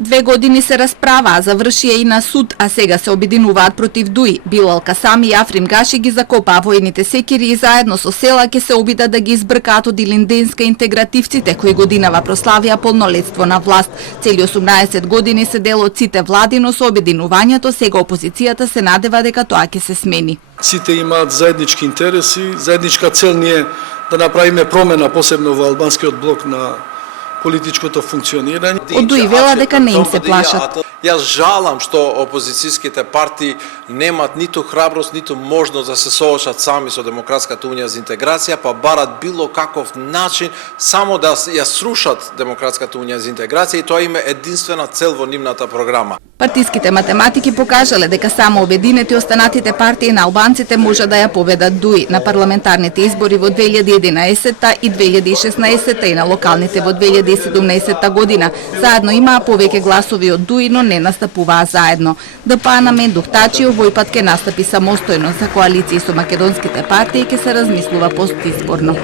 2 години се расправаа, завршија и на суд, а сега се обединуваат против ДУИ. Билал Касами и Африм Гаши ги закопаа војните секири и заедно со села ќе се обидат да ги избркаат од илинденска интегративците кои годинава прославија полнолетство на власт. Цели 18 години се дел од сите влади, но со обединувањето сега опозицијата се надева дека тоа ќе се смени. Сите имаат заеднички интереси, заедничка цел ни е да направиме промена посебно во албанскиот блок на политичкото функционирање. Од ДУИ вела дека не им се плашат. Јас жалам што опозицијските партии немат ниту храброст, ниту можност да се соочат сами со Демократската унија за интеграција, па барат било каков начин само да ја срушат Демократската унија за интеграција и тоа има единствена цел во нивната програма. Партиските математики покажале дека само обединети останатите партии на албанците може да ја победат ДУИ на парламентарните избори во 2011 и 2016 и на локалните во 2017 година. Заедно имаа повеќе гласови од ДУИ, но не настапуваа заедно. ДПА на Мендух Тачио овој пат ќе настапи самостојно. За коалиција со македонските партии ќе се размислува постизборно.